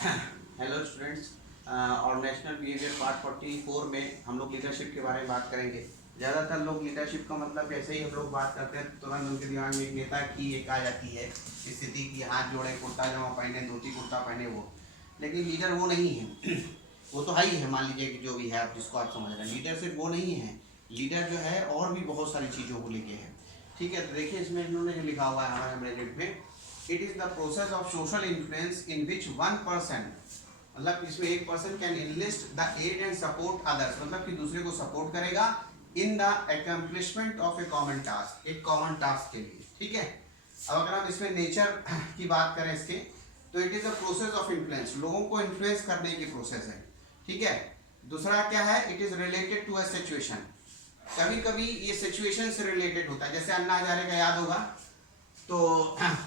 Hello students, organisational behaviour part 44 में हम लोग लीडरशिप के बारे में बात करेंगे। ज़्यादातर लोग लीडरशिप का मतलब ऐसे ही हम लोग बात करते हैं तुरंत उनके दिमाग में एक नेता की एक आ जाती है स्थिति की, हाथ जोड़े, कुर्ता जामा पहने, धोती कुर्ता पहने वो। लेकिन लीडर वो नहीं है। वो तो है ही है, मान लीजिए कि जो भी है आप जिसको आप समझ रहे हैं, लीडर सिर्फ वो नहीं है। लीडर जो है और भी बहुत सारी चीज़ों को लेके है। ठीक है, तो देखिए इसमें इन्होंने जो लिखा हुआ है हमारे ब्रैकेट में, it is the process of social influence in which one person, मतलब इसमें एक person can enlist the aid and support others, मतलब कि दूसरे को सपोर्ट करेगा in the accomplishment of a common task, एक कॉमन टास्क के लिए। ठीक है, अब अगर हम इसमें नेचर की बात करें इसके, तो it is a process of influence, लोगों को इन्फ्लुएंस करने की प्रोसेस है। ठीक है, दूसरा क्या है, it is related to a situation. कभी कभी ये सिचुएशन से रिलेटेड होता है, जैसे अन्ना हजारे का याद होगा, तो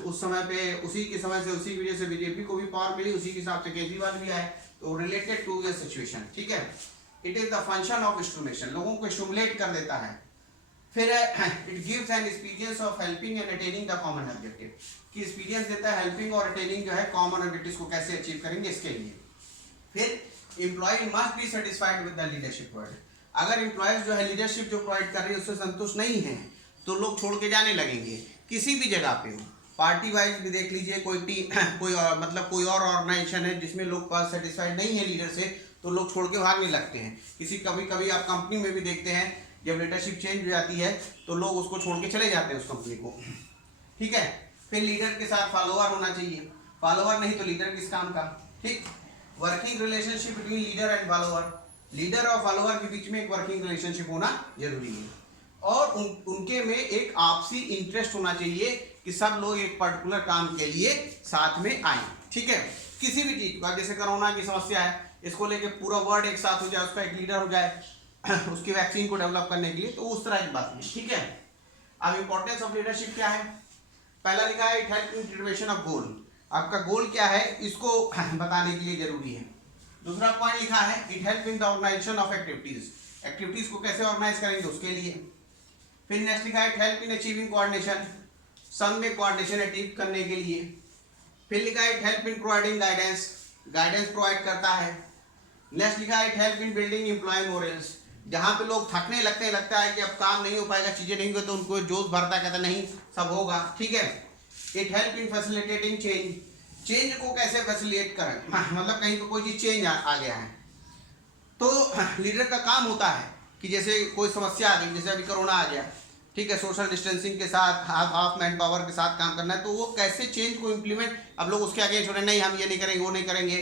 उस समय पे उसी के समय से उसी वजह से बीजेपी को भी पावर मिली, उसी के हिसाब से केजरीवाल भी आए, तो रिलेटेड टू द सिचुएशन। ठीक है, it is the function of stimulation, लोगों को स्टिमुलेट कर देता है। फिर it gives an experience of helping and attaining the common objective, कि एक्सपीरियंस देता है हेल्पिंग और अटेनिंग जो है कॉमन ऑब्जेक्टिव को कैसे अचीव करेंगे इसके लिए। फिर employ must be satisfied with the leadership word, अगर एम्प्लॉयज जो है लीडरशिप जो प्रोवाइड कर रही है उससे संतुष्ट नहीं है तो लोग छोड़ के जाने लगेंगे, किसी भी जगह पे हो। पार्टी वाइज भी देख लीजिए, कोई टीम कोई और मतलब कोई और ऑर्गेनाइजेशन है जिसमें लोग सेटिस्फाइड नहीं है लीडर से, तो लोग छोड़ के भागने लगते हैं। किसी कभी कभी आप कंपनी में भी देखते हैं, जब लीडरशिप चेंज हो जाती है तो लोग उसको छोड़ के चले जाते हैं उस कंपनी को। ठीक है, फिर लीडर के साथ फॉलोअर होना चाहिए, फॉलोअर नहीं तो लीडर किस काम का। ठीक, working relationship between leader and follower, leader और फॉलोअर के बीच में एक वर्किंग रिलेशनशिप होना जरूरी है। और उनके में एक आपसी इंटरेस्ट होना चाहिए कि सब लोग एक पर्टिकुलर काम के लिए साथ में आए। ठीक है, किसी भी चीज का, जैसे कोरोना की समस्या है, इसको लेके पूरा वर्ल्ड एक साथ हो जाए, उसका एक लीडर हो जाए उसकी वैक्सीन को डेवलप करने के लिए, तो उस तरह की बात नहीं। ठीक है, अब इंपॉर्टेंस ऑफ लीडरशिप क्या है, पहला लिखा है it help in creation of goal, आपका गोल क्या है इसको बताने के लिए जरूरी है। दूसरा पॉइंट लिखा है it help in the organisation of activities, activities को कैसे ऑर्गेनाइज करेंगे उसके लिए। फिर नेक्स्ट लिखा है हेल्प इन अचीविंग कोऑर्डिनेशन, सब में कोऑर्डिनेशन अचीव करने के लिए। फिर लिखा है help in providing guidance, guidance provide करता है। नेक्स्ट लिखा है help in building employ morals, जहाँ पे लोग थकने लगते हैं, लगता है कि अब काम नहीं हो पाएगा, चीजें नहीं होगी, तो उनको जोश भरता है, कहता नहीं सब होगा। ठीक है, it help in facilitating change, change को कैसे फैसिलिटेट करें, मतलब कहीं पे कोई चीज चेंज आ गया है तो लीडर का काम होता है कि जैसे कोई समस्या आ गई, जैसे अभी कोरोना आ गया, ठीक है, सोशल डिस्टेंसिंग के साथ हाफ मैन पावर के साथ काम करना है, तो वो कैसे चेंज को इम्प्लीमेंट, अब लोग उसके आगे छोड़े, नहीं हम ये नहीं करेंगे वो नहीं करेंगे,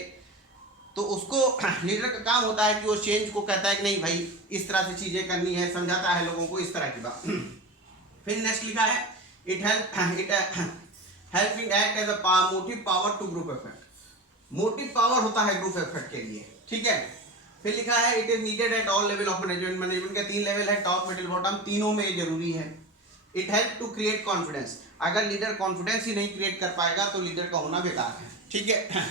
तो उसको लीडर का काम होता है कि वो चेंज को कहता है कि नहीं भाई इस तरह से चीजें करनी है, समझाता है लोगों को इस तरह की बात। फिर नेक्स्ट लिखा है it help in act as a motive power to group effect, motive power होता है ग्रुप इफेक्ट के लिए। ठीक है, फिर लिखा है it is needed at all level of management, management के 3 लेवल है, टॉप मिडिल बॉटम, तीनों में जरूरी है। It help to create confidence, अगर लीडर कॉन्फिडेंस ही नहीं क्रिएट कर पाएगा तो लीडर का होना बेकार है। ठीक है,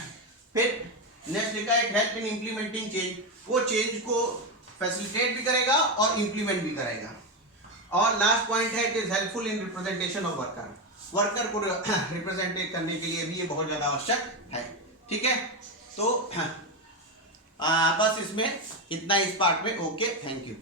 फिर नेक्स्ट लिखा है it help in implementing change, वो चेंज को फैसिलिटेट भी करेगा और इम्प्लीमेंट भी करेगा। और लास्ट पॉइंट है it is helpful in representation of worker, worker को रिप्रेजेंटेट करने के लिए भी ये बहुत ज्यादा आवश्यक है। ठीक है, तो बस इसमें इतना इस पार्ट में। Okay, thank you.